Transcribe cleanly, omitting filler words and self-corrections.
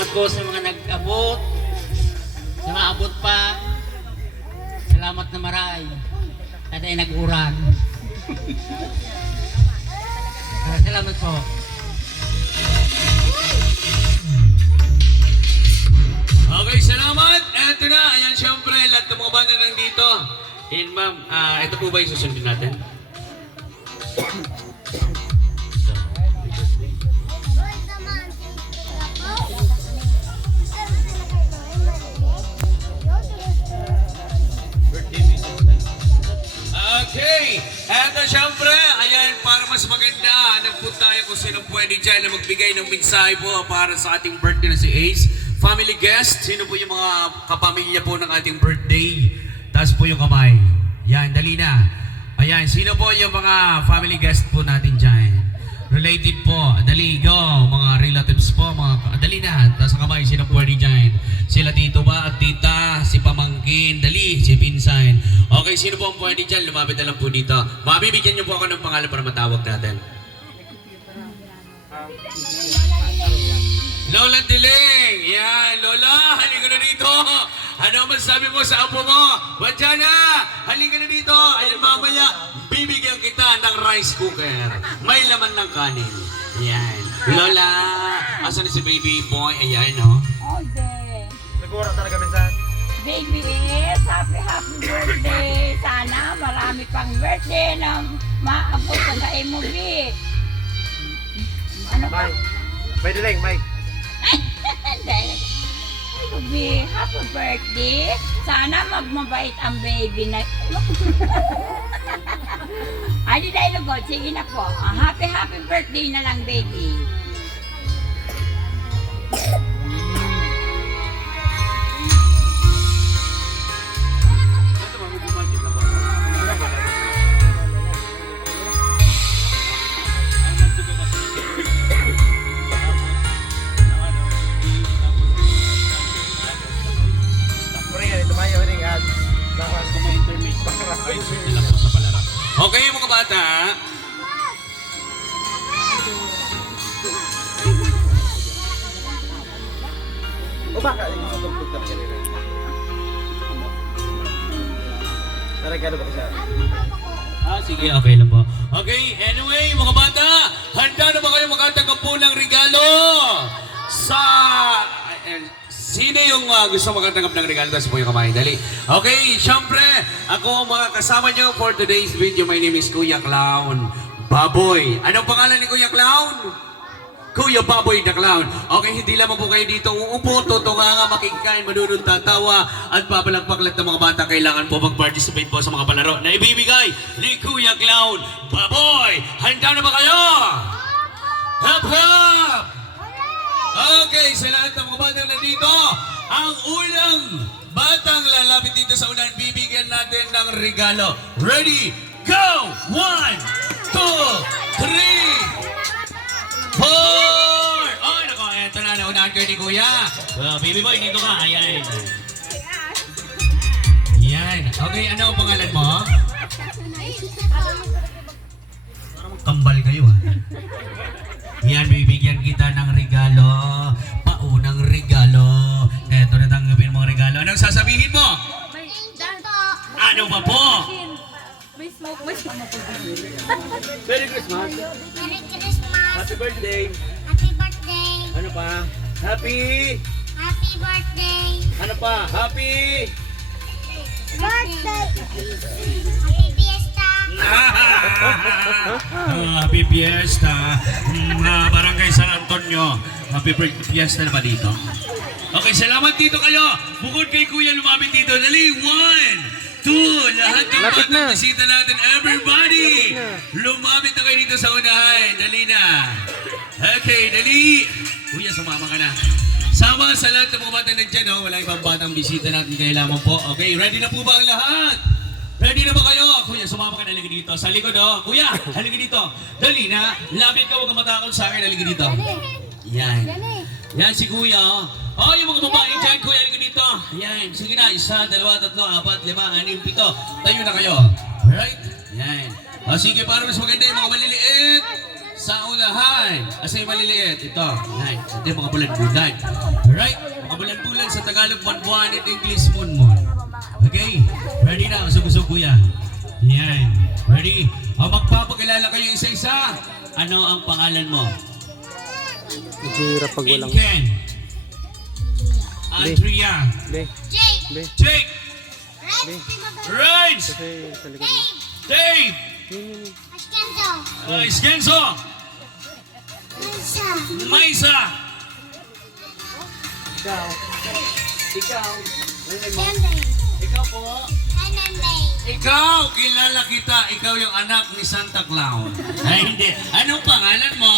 Salamat po sa mga nag-abot, sa mga abot pa. Salamat na maray. At ay nag-uran. Salamat po. Okay, salamat. Eto na. Ayan, syempre, lahat ng mga banda nandito. And ma'am, ito po ba yung susundin natin? Okay, eto syempre, ayan, para mas maganda, hanap po tayo kung sino pwede dyan na magbigay ng mensahe po para sa ating birthday na si Ace. Family guest, sino po yung mga kapamilya po ng ating birthday? Taas po yung kamay. Yan, dali na. Ayan, sino po yung mga family guest po natin dyan? Related po, dali, go. Mga relatives po, dali na. Taas ang kamay, sino pwede dyan? Sila tito ba at tita, si pamangkin, dali, si pinsan. Okay, sino po ang pwede dyan? Lumapit na lang po dito. Mabibigyan niyo po ako ng pangalan para matawag natin. Lola Diling! Yan, Lola, halika na dito! Ano masasabi mo sa apo mo? Bajana, halika na dito! Ayan, mamaya, bibigyan kita ng rice cooker. May laman ng kanin. Yan. Lola, asan na si baby boy? Ayan, no? All day. Siguro talaga minsan. Baby is happy birthday. Sana marami pang birthday na maabot sa imo, B. Ano pa? Mike. May diling, Mike. B, happy birthday. Sana magmabait ang baby na... Ay, di dahil lugod. Sige na po. Happy birthday na lang, baby. Okay, mga bata. O baka yung sa tugtog ka rin. Naragado ba siya? Sige, okay lang po. Okay, anyway, mga bata, handa na ba kayo makatanggap po ng regalo? Sino yung gusto makatanggap ng regalo? Tapos po yung kamay, dali. Okay, syempre, ako ang mga kasama nyo for today's video. My name is Kuya Clown Baboy. Anong pangalan ni Kuya Clown? Kuya Baboy the Clown. Okay, hindi lamang po kayo dito uupo, tutunganga, makikikain, manunod, tatawa, at papalagpaklat ng mga bata. Kailangan po mag-participate po sa mga palaro na ibibigay ni Kuya Clown Baboy. Handa na ba kayo? Hop, hop! Okay, sa lahat ng mga batang nandito, ang unang batang lalapit dito sa unahan, bibigyan natin ng regalo. Ready, go! 1, 2, 3, 4! Oh, nako, eto na, naunahan kayo ni Kuya. Baby boy, dito ka. Ayan. Yan. Okay, ano ang pangalan mo? Kambal kayo, ha? Yan, bibigyan kita ng regalo. Paunang regalo. Eto na, tanggapin mo ang regalo. Anong sasabihin mo? Ano ba po? May smoke, may smoke. Merry Christmas. Merry Christmas! Happy birthday. Happy birthday! Ano pa? Happy. Happy birthday! Ano pa? Happy. Birthday! Happy fiesta! Happy Fiesta. Barangay San Antonio. Happy Fiesta na ba dito? Okay, salamat dito kayo. Bukod kay Kuya, lumapit dito. Dali, 1, 2, lahat ng Lapit na. batang bisita natin. Everybody, lumapit na kayo dito sa unahan. Dali na. Okay, dali. Kuya, sumama ka na. Sama sa lahat ng mga batang nandyan, oh. Wala ibang batang bisita natin kayo lamang po. Okay, ready na po ba ang lahat? Ready na ba kayo? Kuya, sumama ka na, halika dito. Sa likod, oh. Kuya, halika dito. Dali na. Lapit ka, huwag ka matakot sa akin. Halika dito. Yan. Yan si Kuya, oh. Oh, yung mga babae dyan, Kuya, halika dito. Yan. Sige na. 1, 2, 3, 4, 5, 6, 7. Tayo na kayo. Alright? Yan. O, sige, para mas maganda yung mga maliliit sa unahan. Asa yung maliliit? Ito. Yan. Ito yung mga bulan-bulan. Alright, mga bulan-bulan sa Tagalog, buwan-buwan at English, mon-mon. Okay, ready na, usog-usog kuya. Yan, ready? O magpapakilala kayo isa-isa. Ano ang pangalan mo? Hirap pag walang... Inken. Andrea. Be, Jake. be, Jake. Red. Rage. kasi sa likod. Dave. Askenzo. Iskenzo. Lisa. Maisa. Sende. Ikaw po. Enende. Ikaw, kilala kita. Ikaw yung anak ni Santa Claus. Ay, hindi. Anong pangalan mo?